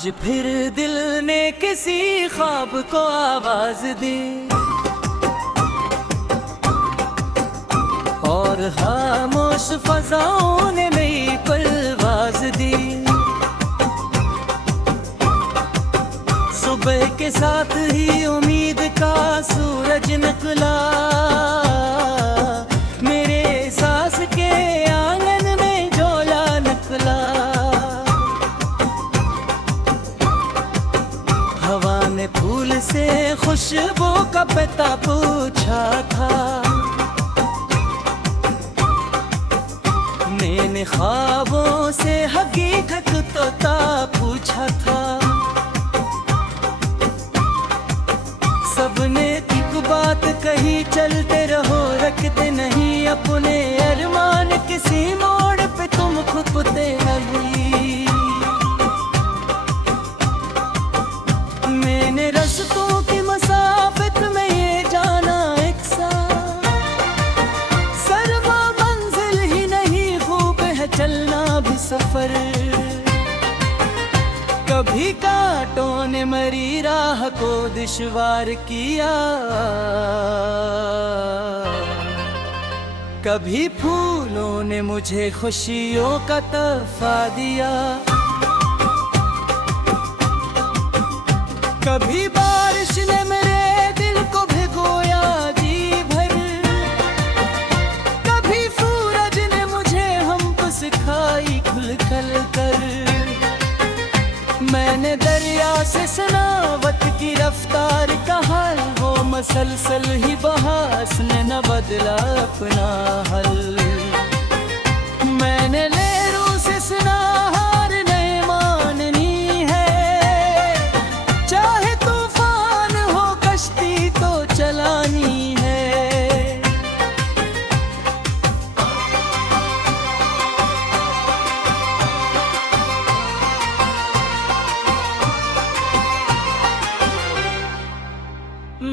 आज फिर दिल ने किसी ख्वाब को आवाज दी और खामोश फज़ाओं ने नई परवाज़ दी। सुबह के साथ ही उम्मीद का सूरज निकला, मेरे सांस के आंगन में झोला निकला। हवा ने फूल से खुशबू का पता पूछा था, मैंने ख्वाबों से हकीकत तोता पूछा था। सबने एक बात कही, चलते रहो रखते नहीं अपने अरमान, किसी मोड़ पे तुम खुपते नहीं। मैंने रस्तों की मसाफत में ये जाना एक साथ, सरवा मंजिल ही नहीं खूब है चलना भी सफर। कभी कांटों ने मरी राह को दुश्वार किया, कभी फूलों ने मुझे खुशियों का तोहफा दिया। कभी बारिश ने मेरे दिल को भिगोया जी भर, कभी सूरज ने मुझे हमको सिखाई खुल खल कर। मैंने दरिया से सनावत की रफ्तार का हाल, वो मसलसल ही बहा, उसने न बदला अपना हल। मैंने लहरों से सुना हार नहीं माननी है, चाहे तूफान हो कश्ती तो चलानी है।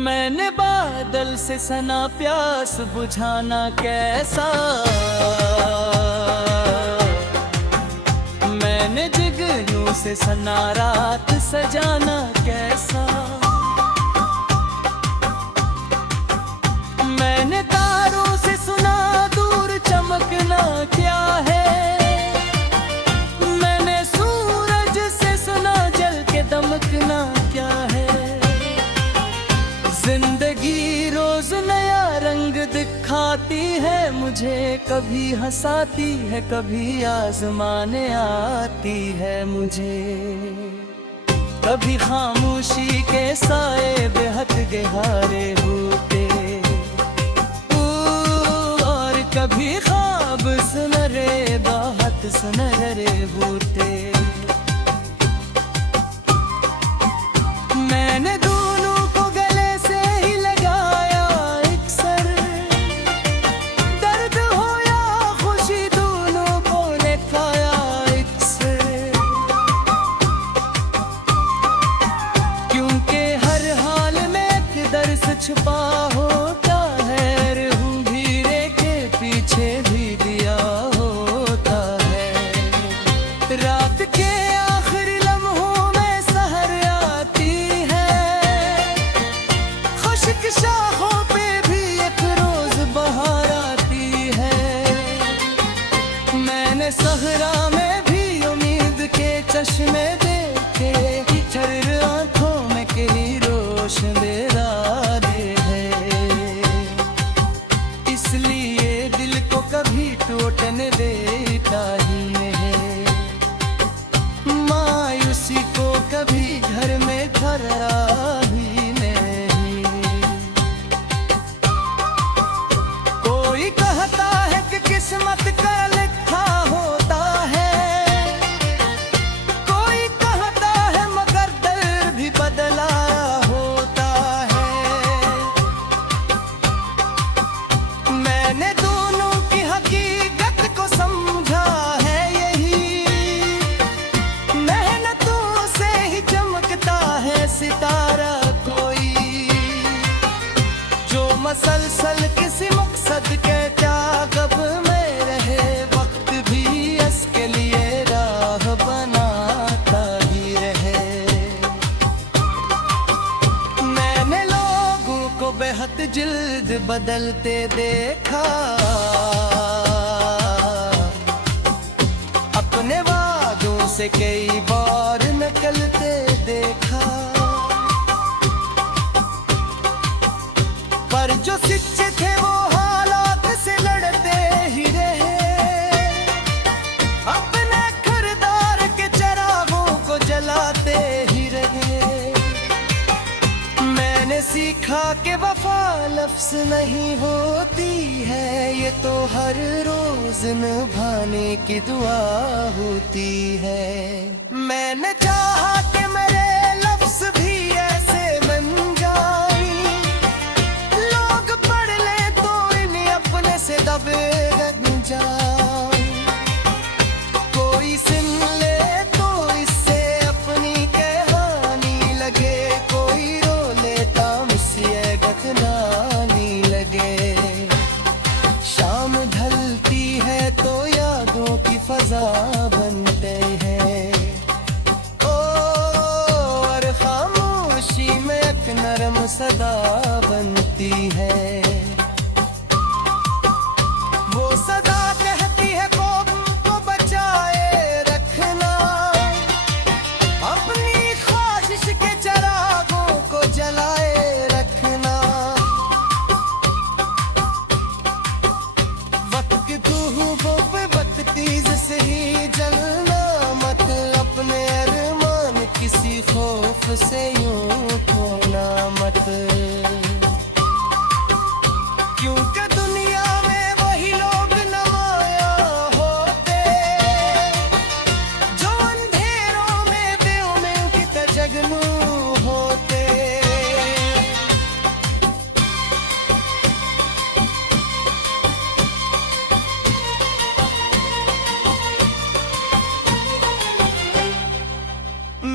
मैंने बादल से सना प्यास बुझाना कैसा, मैंने जुगनू से सना रात सजाना कैसा। मैंने तारों से सुना दूर चमकना क्या है, मैंने सूरज से सुना जल के दमकना क्या है। जिंदगी रोज नया रंग दिखाती है मुझे, कभी हंसाती है कभी आजमाने आती है मुझे। कभी खामोशी के साए बेहद गहरे होते, और कभी ख्वाब सुनहरे बहुत सुनहरे होते। मैंने छुपा होता है, रहूं धीरे के पीछे भी दिया होता है। रात के आखिरी लम्हों में सहर आती है, खुश्क शाखों पे भी एक रोज बहार आती है। मैंने सहरा में भी उम्मीद के चश्मे देखे, चर आंखों में कहीं रोशन दे टूटने देता ही नहीं, मायूसी को कभी घर में ठहरा ही नहीं। कोई कहता है कि किस्मत का लिखा होता है, कोई कहता है मगर दर भी बदला होता है। मैंने दोनों की हकीकत को बदलते देखा, अपने वादों से कई बार निकलते देखा, पर जो सच्चे थे वो हालात से लड़ते ही रहे, अपने किरदार के चिरागों को जलाते ही रहे। मैंने सीखा कि वफा लफ्ज़ नहीं होती है, ये तो हर रोज निभाने की दुआ होती है। मैंने चाहा कि मेरे लफ्ज़ भी ऐसे बन जाएं, लोग पढ़ ले तो इन्हें अपने से दबे रख जाएं, कोई सुन ले तो इससे अपनी कहानी लगे, कोई रो लेता मुझसे गगनानी लगे। शाम ढलती है तो यादों की फजा बनते हैं, और खामोशी में एक नरम सदा बनती है। वो सदा कहती है कौम को बचाए रखना, अपनी ख्वाहिश के चिरागों को जलाए रखना। वक्त की धूपों पे वक्त तेज से ही जलना मत, अपने अरमान किसी खौफ से यूं खोना मत, क्योंकि दुनिया में वही लोग नुमाया होते जो अंधेरों में बेउम्मीद की तजगनू होते।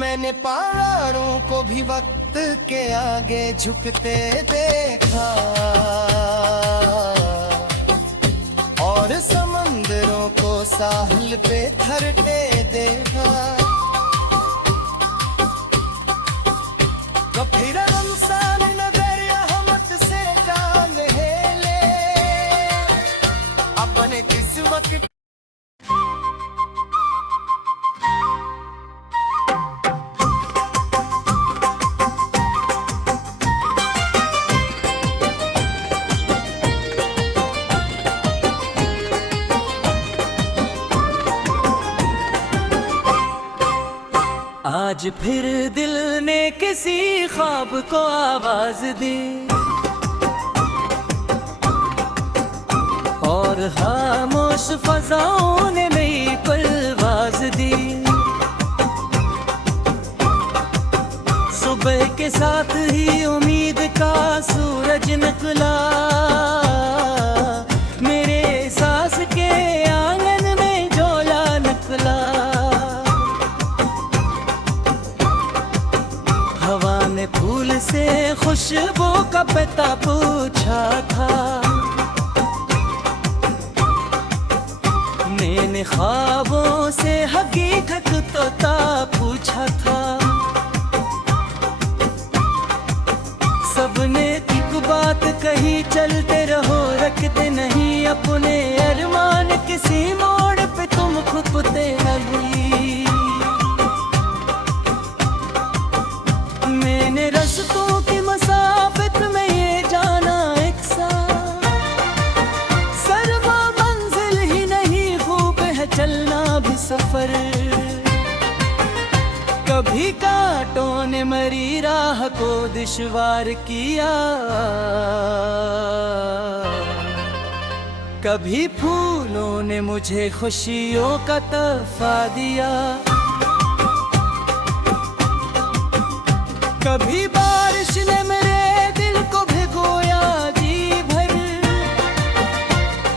मैंने पहाड़ों को भी वक्त के आगे झुकते देखा, और समंदरों को साहिल पे थरते देखा। तो फिर इंसान नजर रहमत से जान ले, अपने किस्मत आज फिर दिल ने किसी ख्वाब को आवाज दी, और खामोश फज़ाओं ने नई परवाज दी। सुबह के साथ ही उम्मीद का सूरज निकला, मेरे एहसास के आंगन में झोला निकला। हवा ने फूल से खुशबू का पता पूछा था, मैंने ख्वाबों से हकीकत तोता पूछा था। सबने एक बात कही, चलते रहो रखते नहीं अपने अरमान, किसी मोड़ पे तुम खुदते नहीं। मैंने रस्तों की मसाफत में ये जाना एक साथ, सरमा मंजिल ही नहीं खूब है चलना भी सफर। कभी कांटों ने मरी राह को दुश्वार किया, कभी फूलों ने मुझे खुशियों का तोहफा दिया, कभी बारिश ने मेरे दिल को भिगोया जी भर,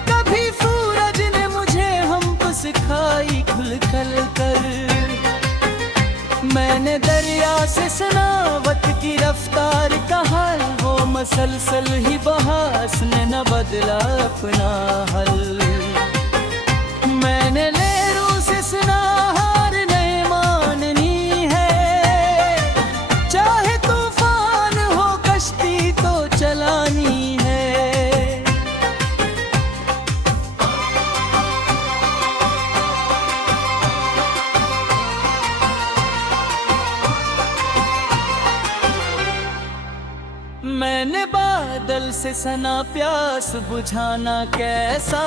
कभी सूरज ने मुझे हमको सिखाई खुल खल कर। मैंने दरिया से सुना वक्त की रफ्तार का हाल, वो मसलसल ही बहास ने न बदला अपना हल। मैंने लहरों से सुना हार नहीं माननी है, चाहे तूफान हो कश्ती तो चलानी है। बादल से सना प्यास बुझाना कैसा,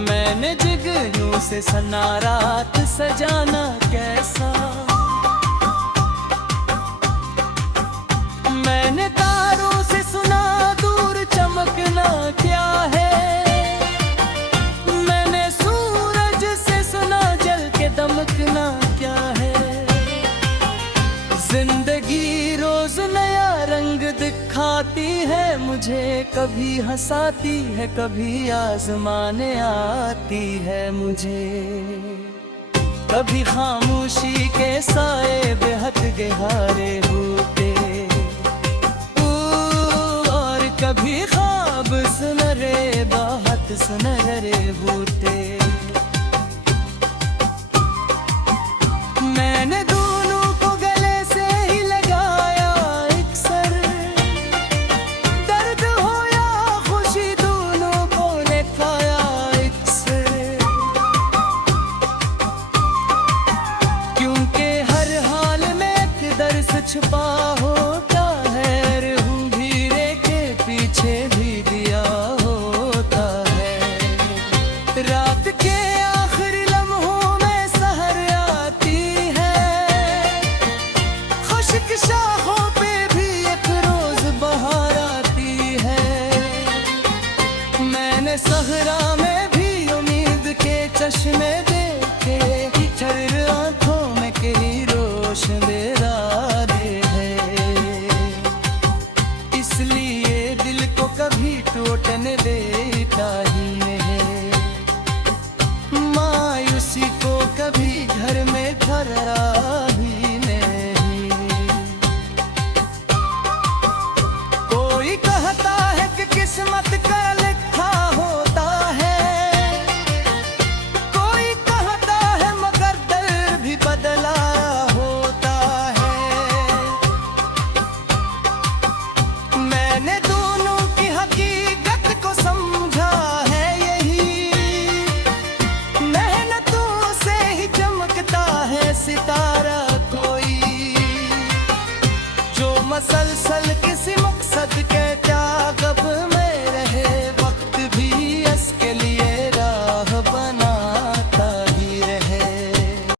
मैंने जिगनू से सना रात सजाना कैसा। मैंने तारों से सुना दूर चमकना क्या है, मैंने सूरज से सुना जल के दमकना क्या है। जिंदगी रोज नया रंग दिखाती है मुझे, कभी हंसाती है कभी आजमाने आती है मुझे। कभी खामोशी के साए बेहद गहरे होते, और कभी ख्वाब सुनहरे बहुत सुनहरे होते। मैंने दोनों को गले से ही लगाया इकसर, दर्द हो या खुशी दोनों को निभाया इकसर। क्योंकि हर हाल में एक दर्द छुपा होता है, रहूं धीरे के पीछे भी दिया होता है। रात के आखिरी लम्हों में सहर आती है, खुश्क शाखों पे भी एक रोज बहार आती है। मैंने सहरा में भी उम्मीद के चश्मे देखे, ठहर आंखों में कई रोशन दे है। इसलिए दिल को कभी टूटने देता ही नहीं, मायूसी को कभी घर में ठहरा ही नहीं। कोई कहता है कि किस्मत का लिखा होता है, कोई कहता है मगर दर भी बदला होता है। मैंने दोनों की हकीकत को समझा है यही, मेहनतों से ही चमकता है सितारा कोई, जो मसलसल किसी मकसद के